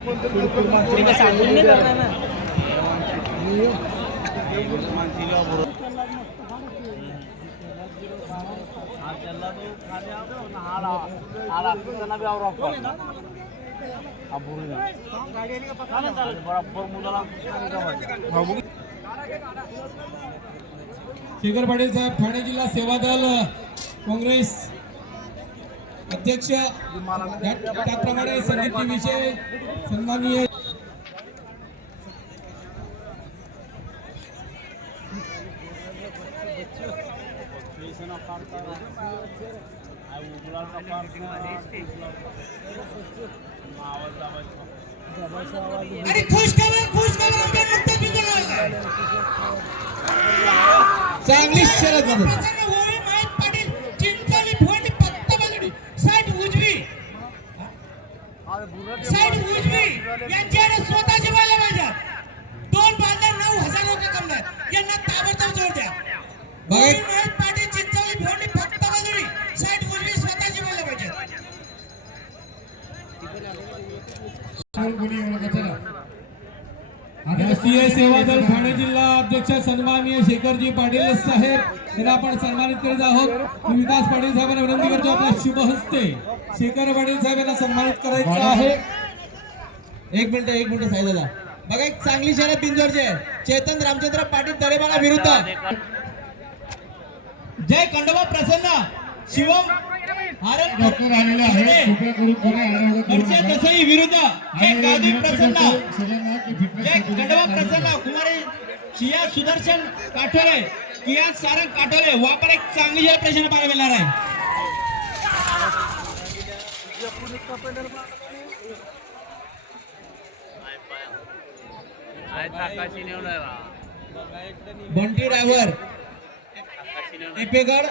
शेखर पाटील साहेब ठाणे जिल्हा सेवा दल काँग्रेस अध्यक्ष, त्याप्रमाणे समिती विषय सन्माननीय आणि खुश चांगली शर्यत पाटील चिंचोली फोंडी पत्ता बलडी साइड उजवी यांच्याकडे स्वतःचे बैल पाहिजे. दोन बांधल्या 9,000 रुपये कमवतात. यांना ताबडतोब जोड द्या. महेश पाटील चिंचोली फोंडी पत्ता बलडी साइड उजवी स्वतःचे बैल पाहिजे. राष्ट्रीय सेवा दल ठाणे जिल्हा अध्यक्ष सन्माननीय शेखरजी पाटील साहेब यांना आपण सन्मानित करीत आहोत. विकास पाटील साहेबांना विनंती करतो आपल्या शुभ हस्ते शेखर पाटील साहेब यांना सन्मानित करायचं आहे. एक मिनिट साहेब दादा बघा, एक चांगली शर्यत बिंजोरची आहे. चेतन रामचंद्र पाटील दरेबाला विरुद्ध जय खंडोबा प्रसन्न शिवम डॉक्टर आलेले आहेत दसई विरुद्ध जय गादी प्रसन्न जय खंडोबा प्रसन्न कुमारी शिया सुदर्शन काठोले किया सारंग काठोले वापर एक चांगली शर्यत प्रश्न पाहायला मिळणार आहे. बंटी ड्रायव्हर एपेगड